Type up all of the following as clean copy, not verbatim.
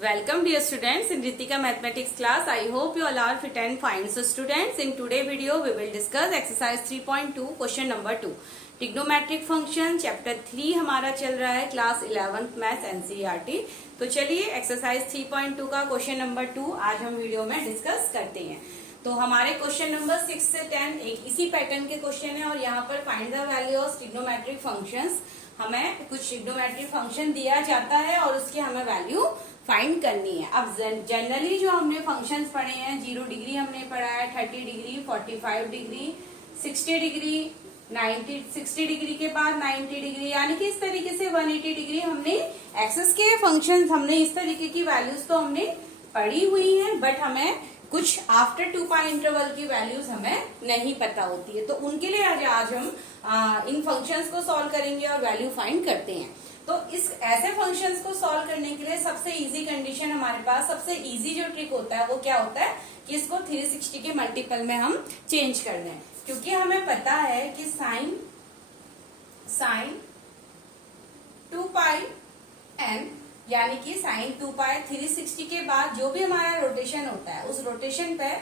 Welcome dear students in Ritika mathematics class. I hope you all are fit and fine. So students, in today video we will discuss exercise 3.2 question number 2. Trigonometric function chapter 3 हमारा चल रहा है class 11th maths NCERT. तो चलिए exercise 3.2 का question number 2 आज हम video में डिस्कस करते हैं। तो हमारे क्वेश्चन नंबर 6 से 10 एक इसी पैटर्न के क्वेश्चन है और यहाँ पर find the value of trigonometric functions. हमें कुछ ट्रिग्नोमेट्रिक फंक्शन दिया जाता है और उसकी हमें वैल्यू फाइंड करनी है। अब जनरली जो हमने फंक्शंस पढ़े हैं, 0 डिग्री हमने पढ़ा है, 30 डिग्री, 45 डिग्री, 60 डिग्री, 60 डिग्री के बाद 90 डिग्री, यानी कि इस तरीके से 180 डिग्री हमने एक्सेस के फंक्शंस, हमने इस तरीके की वैल्यूज तो हमने पढ़ी हुई हैं, बट हमें कुछ आफ्टर 2 पाई इंटरवल की वैल्यूज हमें नहीं पता होती है। तो उनके लिए आज हम इन फंक्शंस को सॉल्व करेंगे और वैल्यू फाइंड करते हैं। तो इस ऐसे फंक्शंस को सॉल्व करने के लिए सबसे इजी कंडीशन हमारे पास, सबसे इजी जो ट्रिक होता है वो क्या होता है कि इसको 360 के मल्टीपल में हम चेंज कर दें, क्योंकि हमें पता है कि साइन 2 पाई एन यानी कि साइन 2 पाई 360 के बाद जो भी हमारा रोटेशन होता है उस रोटेशन पे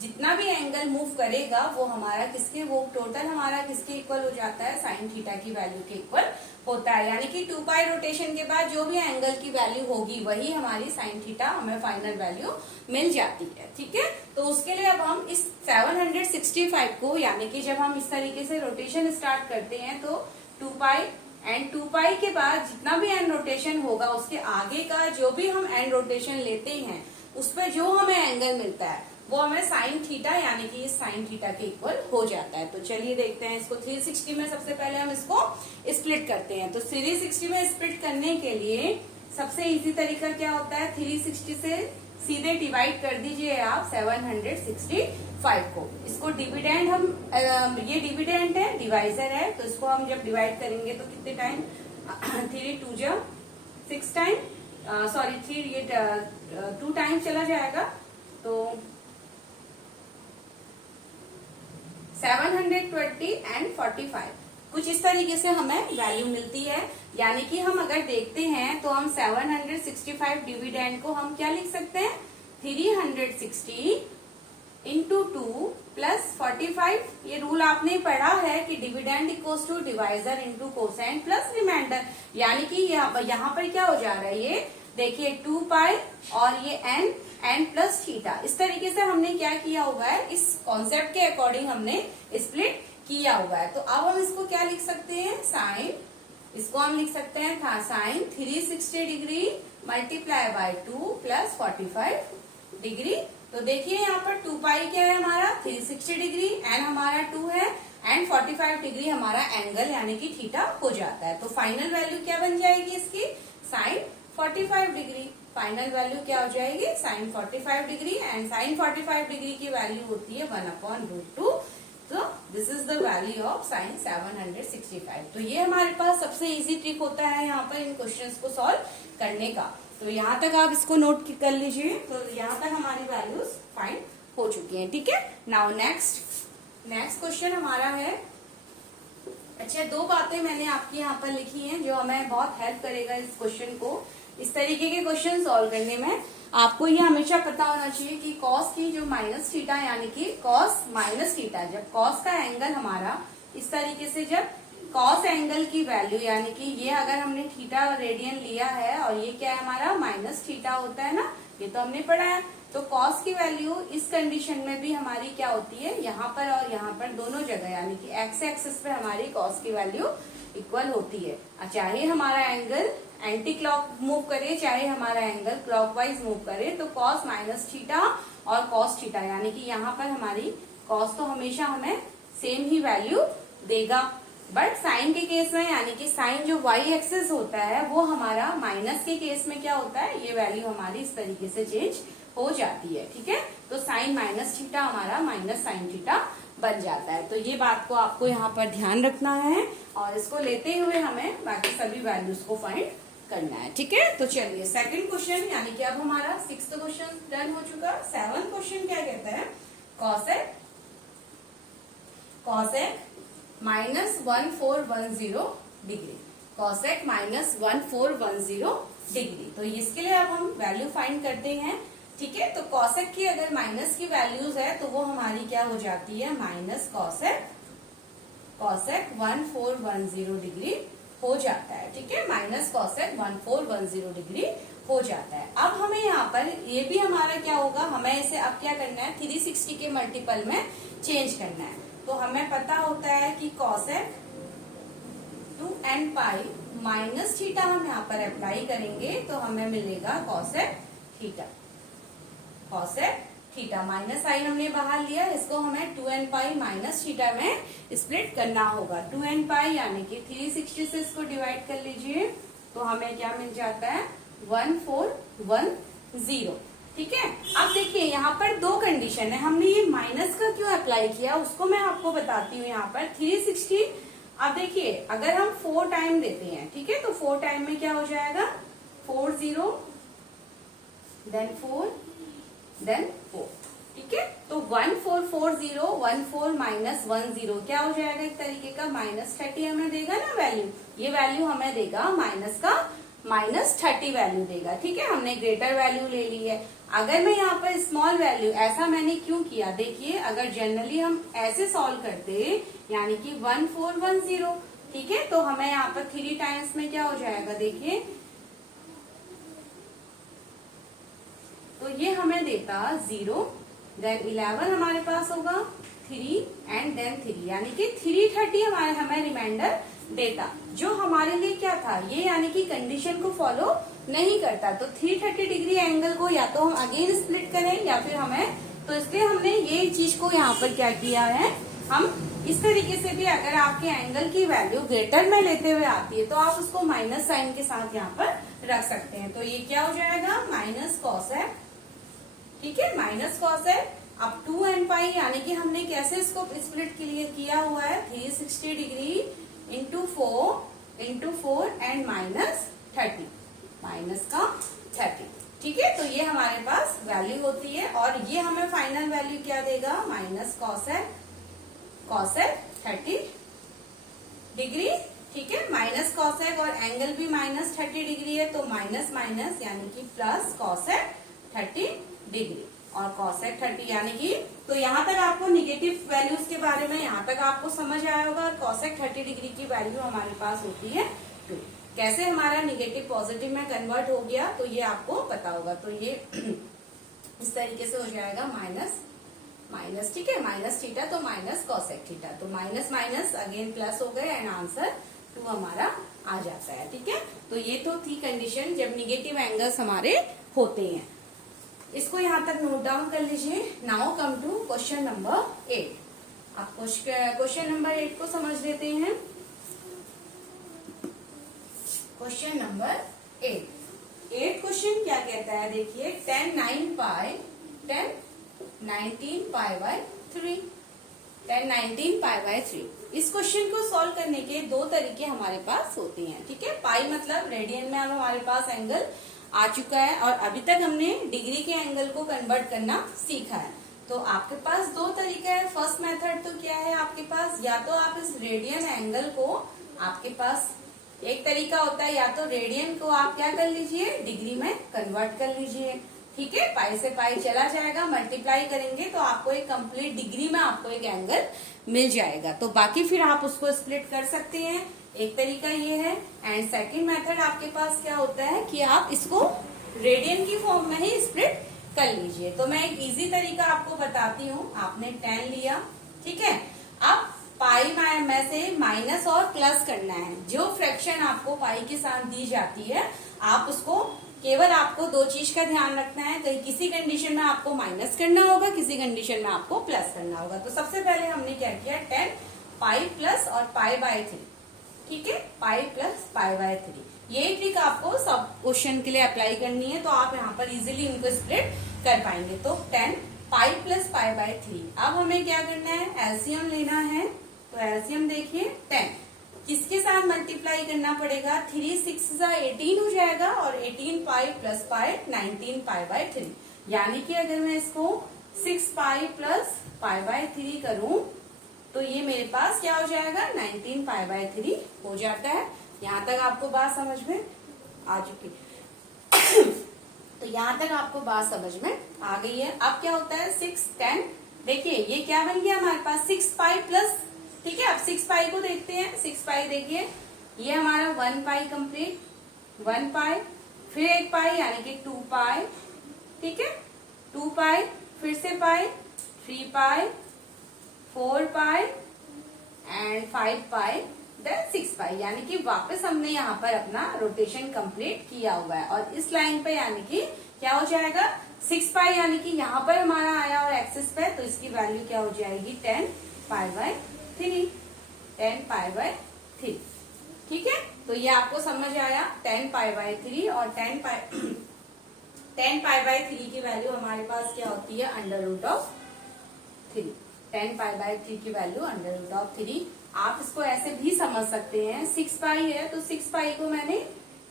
जितना भी एंगल मूव करेगा वो हमारा किसके, वो टोटल हमारा किसके इक्वल हो जाता है, साइन थीटा की वैल्यू के इक्वल होता है। यानी कि 2 पाई रोटेशन के बाद जो भी एंगल की वैल्यू होगी वही हमारी साइन थीटा हमें फाइनल वैल्यू मिल जाती है। ठीक है, तो उसके लिए अब हम इस 765 को, यानी कि जब हम इस तरीके से रोटेशन स्टार्ट करते हैं तो 2 पाई एंड 2 पाई के बाद जितना भी एंड रोटेशन होगा उसके आगे का जो भी हम एंड रोटेशन लेते हैं उस पर जो हमें एंगल मिलता है वो हमें साइन थीटा यानी कि इस साइन थीटा के इक्वल हो जाता है। तो चलिए देखते हैं इसको 360 में। सबसे पहले हम इसको स्प्लिट करते हैं। तो 360 में स्प्लिट करने के लिए सबसे इजी तरीका क्या होता है, 360 से सीधे डिवाइड कर दीजिए आप 765 को। इसको डिविडेंड हम, ये डिविडेंड है, डिवाइजर है, तो इसको हम जब डिवाइड करेंगे तो कितने टाइम 3 2 जा 6 टाइम, सॉरी 3 ये 2 टाइम चला जाएगा, तो 720 एंड 45 कुछ इस तरीके से हमें वैल्यू मिलती है। यानी कि हम अगर देखते हैं तो हम 765 डिविडेंड को हम क्या लिख सकते हैं, 360 इंटू 2 प्लस 45। ये रूल आपने पढ़ा है कि dividend equals to divisor into cosine plus remainder. यानी कि यहाँ पर क्या हो जा रहा है, ये देखिए 2 पाई और ये एन प्लस थीटा, इस तरीके से हमने क्या किया हुआ है, इस कॉन्सेप्ट के अकॉर्डिंग हमने स्प्लिट किया हुआ है। तो अब हम इसको क्या लिख सकते हैं, साइन, इसको हम लिख सकते हैं sine 360 degree multiply by 2 plus 45 degree. तो देखिए यहाँ पर 2 पाई क्या है हमारा 360 डिग्री, एन हमारा 2 है एंड 45 डिग्री हमारा एंगल यानी कि थीटा हो जाता है। तो फाइनल वैल्यू क्या बन जाएगी इसकी, साइन 45 डिग्री। फाइनल वैल्यू क्या हो जाएगी, sine 45 degree, and sine 45 degree की वैल्यू होती है 1/√2। तो this is the value of sine 765। तो ये हमारे पास सबसे इजी ट्रिक होता है यहाँ पर इन क्वेश्चंस को सॉल्व करने का। तो यहाँ तक आप इसको नोट कर लीजिए। तो यहाँ तक हमारी वैल्यूज फाइंड हो चुकी हैं। ठीक है, नाउ नेक्स्ट क्वेश्चन हमारा है, अच्छा 2 बातें मैंने आपकी यहाँ पर लिखी हैं जो हमें बहुत हेल्प करेगा इस क्वेश्चन को, इस तरीके के क्वेश्चन सॉल्व करने में। आपको ये हमेशा पता होना चाहिए कि कॉस की जो माइनस थीटा यानी कि कॉस माइनस थीटा, जब कॉस का एंगल हमारा इस तरीके से, जब कॉस एंगल की वैल्यू यानी कि ये अगर हमने थीटा रेडियन लिया है और ये क्या है हमारा माइनस थीटा होता है ना, ये तो हमने पढ़ा है। तो कॉस की वैल्यू इस कंडीशन में भी हमारी क्या होती है, यहाँ पर और यहाँ पर दोनों जगह, यानी कि एक्स एक्सिस पे हमारी कॉस की वैल्यू इक्वल होती है। चाहे हमारा एंगल एंटी क्लॉक मूव करे चाहे हमारा एंगल क्लॉकवाइज मूव करे, तो कॉस माइनस थीटा और कॉस थीटा यानी कि यहाँ पर हमारी कॉस तो हमेशा हमें सेम ही वैल्यू देगा। बट साइन के केस में, यानी कि साइन जो वाई एक्सिस होता है वो हमारा माइनस के केस में क्या होता है, ये वैल्यू हमारी इस तरीके से चेंज हो जाती है। ठीक है, तो साइन माइनस थीटा हमारा माइनस साइन थीटा बन जाता है। तो ये बात को आपको यहाँ पर ध्यान रखना है और इसको लेते हुए हमें बाकी सभी वैल्यूज को फाइंड करना है। ठीक है, तो चलिए सेकंड क्वेश्चन, यानी कि अब हमारा 6th क्वेश्चन डन हो चुका। 7th क्वेश्चन क्या कहता है, कॉसेक -1410 डिग्री, कॉसेक -1410 डिग्री। तो इसके लिए अब हम वैल्यू फाइंड करते हैं, ठीक है। तो कॉसेक की अगर माइनस की वैल्यूज है तो वो हमारी क्या हो जाती है, माइनस कॉसेक 1410 डिग्री हो जाता है, ठीक है। माइनस कॉसेक 1410 डिग्री हो जाता है। अब हमें यहाँ पर ये भी हमारा क्या होगा, हमें इसे अब क्या करना है, 360 के मल्टीपल में चेंज करना है। तो हमें पता होता है कि cosec 2n pi minus theta हम यहाँ पर अप्लाई करेंगे तो हमें मिलेगा cosec theta. Cosec theta minus sine हमने बाहर लिया, इसको हमें 2n पाई माइनस थीटा में स्प्लिट करना होगा। 2n पाई यानी कि 360 से इसको डिवाइड कर लीजिए तो हमें क्या मिल जाता है, 1410, ठीक है। अब देखिए यहाँ पर दो कंडीशन है, हमने ये माइनस का क्यों अप्लाई किया उसको मैं आपको बताती हूँ। यहाँ पर 360, अब देखिए अगर हम 4 टाइम देते हैं, ठीक है, तो 4 टाइम में क्या हो जाएगा, 40 देन 4 देन 4, ठीक है। तो 1440 14 माइनस 10 क्या हो जाएगा, एक तरीके का -30 हमें देगा ना वैल्यू, ये वैल्यू हमें देगा माइनस का -30 वैल्यू देगा, ठीक है। हमने ग्रेटर वैल्यू ले ली है। अगर मैं यहाँ पर स्मॉल वैल्यू, ऐसा मैंने क्यों किया, देखिए अगर जनरली हम ऐसे सॉल्व करते यानी कि 1410, ठीक है, तो हमें यहाँ पर 3 टाइम्स में क्या हो जाएगा, देखिए तो ये हमें देता 0 देन 11 हमारे पास होगा 3 एंड देन 3 यानी कि 330 हमें रिमाइंडर देता, जो हमारे लिए क्या था, ये यानी कि कंडीशन को फॉलो नहीं करता। तो 330 डिग्री एंगल को या तो हम अगेन स्प्लिट करें या फिर हमें, तो इसलिए हमने ये चीज को यहाँ पर क्या किया है, हम इस तरीके से भी अगर आपके एंगल की वैल्यू ग्रेटर में लेते हुए आती है तो आप उसको माइनस साइन के साथ यहाँ पर रख सकते हैं। तो ये क्या हो जाएगा, माइनस कॉसेक, ठीक है, माइनस कॉसेक अब 2n पाई यानी कि हमने कैसे इसको स्प्लिट किया हुआ है, 360 डिग्री इंटू 4 एंड -30 माइनस का 30, ठीक है। तो ये हमारे पास वैल्यू होती है और ये हमें फाइनल वैल्यू क्या देगा, माइनस कॉसेक 30 डिग्री, ठीक है। माइनस कॉसेक और एंगल भी -30 डिग्री है तो माइनस माइनस यानी कि प्लस कॉसेक 30 डिग्री और कॉसेक 30 यानी कि, तो यहाँ तक आपको निगेटिव वैल्यूज के बारे में यहाँ तक आपको समझ आया होगा। और कॉसेक 30 डिग्री की वैल्यू हमारे पास होती है 2। कैसे हमारा निगेटिव पॉजिटिव में कन्वर्ट हो गया तो ये आपको पता होगा। तो ये इस तरीके से हो जाएगा माइनस, ठीक है, माइनस थीटा तो माइनस कॉसेक थीटा, तो माइनस माइनस अगेन प्लस हो गए एंड आंसर 2 हमारा आ जाता है, ठीक है। तो ये तो थी कंडीशन जब निगेटिव एंगल्स हमारे होते हैं। इसको यहाँ तक नोट डाउन कर लीजिए। Now come to question number 8। आप क्वेश्चन नंबर 8 को समझ लेते हैं। क्वेश्चन नंबर 8 क्वेश्चन क्या कहता है, देखिए 10 19 पाई बाय 3। इस क्वेश्चन को सॉल्व करने के दो तरीके हमारे पास होते हैं, ठीक है। पाई मतलब रेडियन में अब हमारे पास एंगल आ चुका है और अभी तक हमने डिग्री के एंगल को कन्वर्ट करना सीखा है। तो आपके पास दो तरीका है। फर्स्ट मेथड तो क्या है आपके पास, या तो आप इस रेडियन एंगल को, आपके पास एक तरीका होता है, या तो रेडियन को आप क्या कर लीजिए, डिग्री में कन्वर्ट कर लीजिए, ठीक है। पाई से पाई चला जाएगा, मल्टीप्लाई करेंगे तो आपको एक कंप्लीट डिग्री में आपको एक एंगल मिल जाएगा। तो बाकी फिर आप उसको स्प्लिट कर सकते हैं, एक तरीका ये है। एंड सेकंड मेथड आपके पास क्या होता है कि आप इसको रेडियन की फॉर्म में ही स्प्लिट कर लीजिए। तो मैं एक इजी तरीका आपको बताती हूँ। आपने 10 लिया, ठीक है। अब पाई में से माइनस और प्लस करना है। जो फ्रैक्शन आपको पाई के साथ दी जाती है, आप उसको केवल आपको दो चीज का ध्यान रखना है, कहीं किसी कंडीशन में आपको माइनस करना होगा, किसी कंडीशन में आपको प्लस करना होगा। तो सबसे पहले हमने क्या किया, 10 पाई प्लस और पाई बाय 3, ठीक है, पाई प्लस पाई बाय 3। ये ट्रिक आपको सब क्वेश्चन के लिए अप्लाई करनी है, तो आप यहाँ पर इजीली इनको स्प्लिट कर पाएंगे। तो 10 पाई प्लस पाई बाय 3। अब हमें क्या करना है, एलसीएम लेना है। तो एलसीएम देखिए 10 किसके साथ मल्टीप्लाई करना पड़ेगा, 3 6 18 हो जाएगा और 18 pi plus pi 19 pi by 3। यानी कि अगर मैं इसको 6 पाई प्लस पाई बाय 3 करूं तो ये मेरे पास क्या हो जाएगा, 19 पाई बाय 3 हो जाता है। यहाँ तक आपको बात समझ में आ चुकी। तो यहाँ तक आपको बात समझ में आ गई है। अब क्या होता है 6, 10, देखिए ये क्या बन गया हमारे पास 6 पाई प्लस, ठीक है। अब 6 पाई को देखते हैं, 6 पाई देखिए ये हमारा 1 पाई कंप्लीट, 1 पाई, फिर एक पाई यानी कि 2 पाई, ठीक है, 2 पाई, फिर से पाई, 3 पाई, 4 पाई एंड 5 पाई, देन 6 पाई, यानी कि वापस हमने यहाँ पर अपना रोटेशन कंप्लीट किया हुआ है। और इस लाइन पे यानी कि क्या हो जाएगा 6 पाई, यानी कि यहाँ पर हमारा आया और एक्सिस पे, तो इसकी वैल्यू क्या हो जाएगी 10 पाई बाय 3, 10 पाई बाय 3, ठीक है। तो ये आपको समझ आया 10 पाई बाय 3 और 10 पाई बाय 3 की वैल्यू हमारे पास क्या होती है under root of 3, 10 pi by 3 की वैल्यू अंडर रूट ऑफ 3। आप इसको ऐसे भी समझ सकते हैं, 6 पाई है तो 6 पाई को मैंने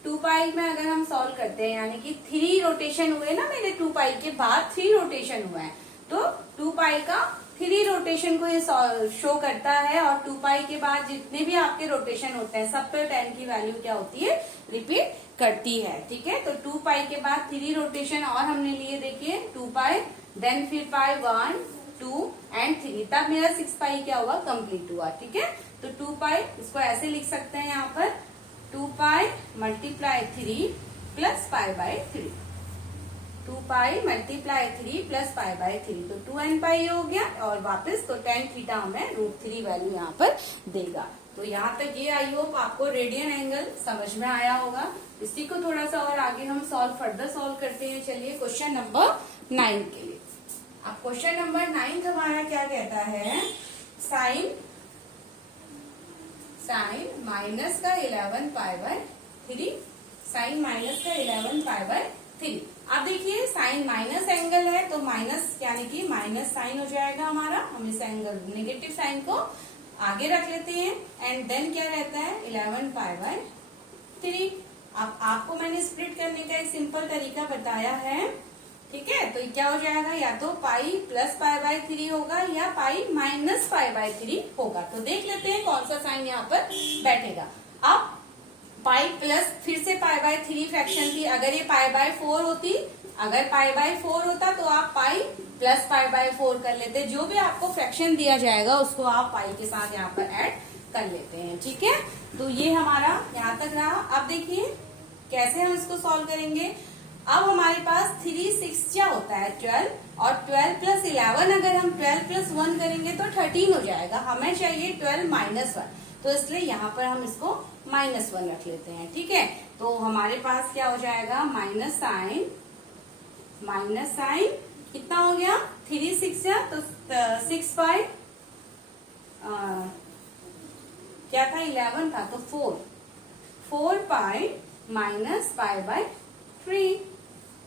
2 पाई में अगर हम सॉल्व करते हैं, यानी कि 3 रोटेशन हुए ना मेरे, 2 पाई के बाद 3 रोटेशन हुआ है, तो 2 पाई का 3 रोटेशन को ये शो करता है। और 2 पाई के बाद जितने भी आपके रोटेशन होते हैं सब पे 10 की वैल्यू क्या होती है रिपीट करती है, ठीक है। तो 2 पाई के बाद 3 रोटेशन और हमने लिए, देखिए 2 पाई, देन फिर पाई 1, 2 एंड 3, तब मेरा 6 पाई क्या हुआ कंप्लीट हुआ, ठीक है। तो 2 पाई इसको ऐसे लिख सकते हैं यहाँ पर 2 पाई multiply 3 plus pi by 3, 2 pi multiply 3 plus pi by 3, तो 2n पाई हो गया। और वापस तो tan थीटा हमें √3 वैल्यू यहाँ पर देगा। तो यहाँ तक ये आई होप आपको रेडियन एंगल समझ में आया होगा। इसी को थोड़ा सा और आगे हम फर्दर सॉल्व करते हैं। चलिए क्वेश्चन नंबर 9 के लिए। अब क्वेश्चन नंबर 9 हमारा क्या कहता है, साइन माइनस का 11 पाई बाय 3, साइन माइनस का 11 पाई बाय 3। अब देखिए साइन माइनस एंगल है तो माइनस यानी कि माइनस साइन हो जाएगा हमारा, हम इस एंगल नेगेटिव साइन को आगे रख लेते हैं एंड देन क्या रहता है 11 पाई बाय 3। अब आपको मैंने स्प्लिट करने का एक सिंपल तरीका बताया है, ठीक है। तो क्या हो जाएगा, या तो पाई प्लस पाई बाय 3 होगा या पाई माइनस पाई बाय 3 होगा। तो देख लेते हैं कौन सा साइन यहाँ पर बैठेगा। अब पाई प्लस फिर से पाई बाय 3 फ्रैक्शन थी, अगर ये पाई बाय 4 होती, अगर पाई बाय 4 होता तो आप पाई प्लस पाई बाय 4 कर लेते। जो भी आपको फ्रैक्शन दिया जाएगा उसको आप पाई के साथ यहाँ पर ऐड कर लेते हैं, ठीक है। तो ये हमारा यहाँ तक रहा। अब देखिए कैसे हम इसको सॉल्व करेंगे। अब हमारे पास 3 6 क्या होता है 12, और 12 प्लस 11 अगर हम 12 प्लस 1 करेंगे तो 13 हो जाएगा। हमें चाहिए 12 माइनस 1, तो इसलिए यहाँ पर हम इसको -1 रख लेते हैं, ठीक है। तो हमारे पास क्या हो जाएगा माइनस साइन कितना हो गया 3 6 तो 6 पाई क्या था 11 था तो 4 पाई माइनस पाई बाय 3,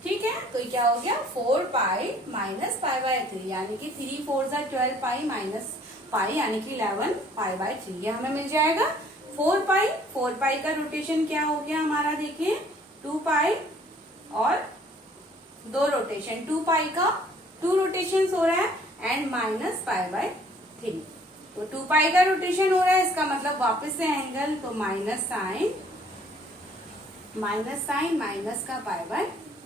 ठीक है। तो क्या हो गया 4 पाई माइनस पाई बाय 3, यानी कि 3 4 12 पाई माइनस पाई यानी कि 11 पाई बाय 3, ये हमें मिल जाएगा। 4 पाई का रोटेशन क्या हो गया हमारा, देखिए 2 पाई और 2 रोटेशन, 2 पाई का 2 रोटेशन हो रहा है एंड माइनस पाई बाय 3, तो 2 पाई का रोटेशन हो रहा है, इसका मतलब वापस से एंगल, तो माइनस साइन माइनस का पाई बाय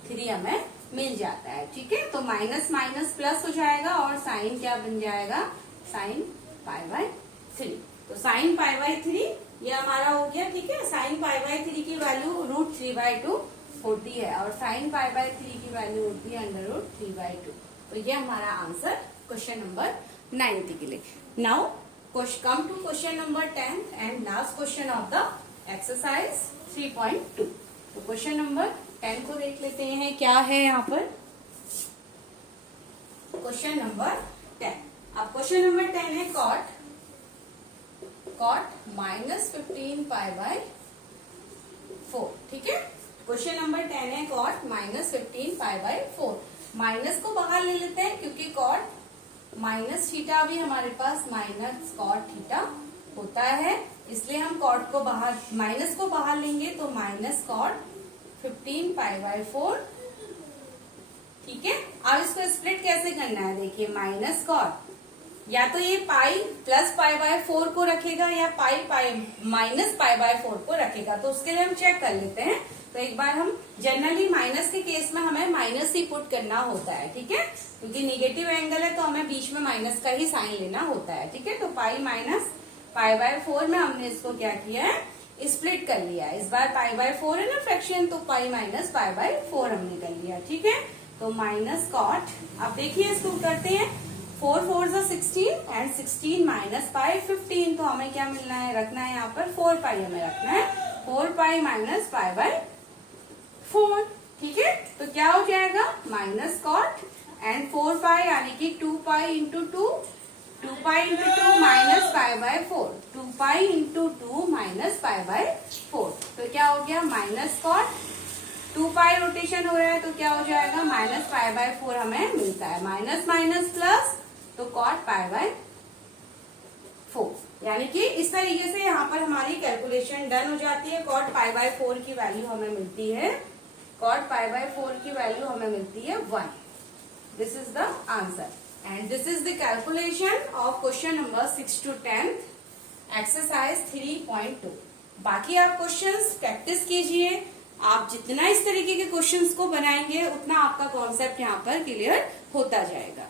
3 हमें मिल जाता है, ठीक है। तो माइनस माइनस प्लस हो जाएगा और साइन क्या बन जाएगा साइन पाई बाय 3। तो साइन पाई बाय 3 ये हमारा हो गया, ठीक है। साइन पाई बाय 3 की वैल्यू √3/2 होती है और साइन पाई बाय 3 की वैल्यू होती है √3/2। तो ये हमारा आंसर क्वेश्चन नंबर 9 के लिए। Now come to question number 10 and last question of the exercise 3.2। तो क्वेश्चन नंबर 10 को देख लेते हैं क्या है यहाँ पर। क्वेश्चन नंबर 10, अब क्वेश्चन नंबर 10 है कॉट -15 पाई बाय 4, ठीक है। क्वेश्चन नंबर 10 है कॉट -15 पाई बाय 4। माइनस को बाहर ले लेते हैं क्योंकि कॉट माइनस थीटा भी हमारे पास माइनस कॉट थीटा होता है, इसलिए हम कॉट को बाहर माइनस को बाहर लेंगे तो माइनस कॉट 15 पाई बाय 4, ठीक है। अब इसको स्प्लिट कैसे करना है, देखिए माइनस कॉट या तो ये पाई प्लस पाई बाय 4 को रखेगा या पाई माइनस पाई बाय 4 को रखेगा, तो उसके लिए हम चेक कर लेते हैं। तो एक बार हम जनरली माइनस के केस में हमें माइनस ही पुट करना होता है, ठीक है, क्योंकि निगेटिव एंगल है तो हमें बीच में माइनस का ही साइन लेना होता है, ठीक है। तो पाई माइनस पाई बाय 4 में हमने इसको क्या किया है, स्प्लिट कर लिया है। इस बार पाई बाय 4 है ना फ्रैक्शन, तो पाई माइनस पाई बाय 4 हमने कर लिया, ठीक है। तो माइनस कॉट, अब देखिए इसको करते हैं, 4 4 16 एंड 16 माइनस पाई 15, तो हमें क्या मिलना है, रखना है यहाँ पर 4 पाई हमें रखना है, 4 पाई माइनस पाई बाय 4, ठीक है। तो क्या हो जाएगा, माइनस कॉट एंड 4 पाई यानी कि 2 pi into 2, 2 pi into 2 minus pi by 4, 2 pi into 2 minus pi by 4, तो क्या हो गया, माइनस कॉट, 2 पाई रोटेशन हो रहा है तो क्या हो जाएगा, माइनस पाई बाय 4 हमें मिलता है, माइनस माइनस प्लस, तो कॉट पाई बाय 4, यानी कि इस तरीके से यहाँ पर हमारी कैलकुलेशन डन हो जाती है। कॉट पाई बाय 4 की वैल्यू हमें मिलती है, कॉट पाई बाय 4 की वैल्यू हमें मिलती है 1। This is the answer and this is the calculation of question number 6 to 10 exercise 3.2। बाकी आप क्वेश्चंस प्रैक्टिस कीजिए, आप जितना इस तरीके के क्वेश्चंस को बनाएंगे उतना आपका कॉन्सेप्ट यहाँ पर क्लियर होता जाएगा।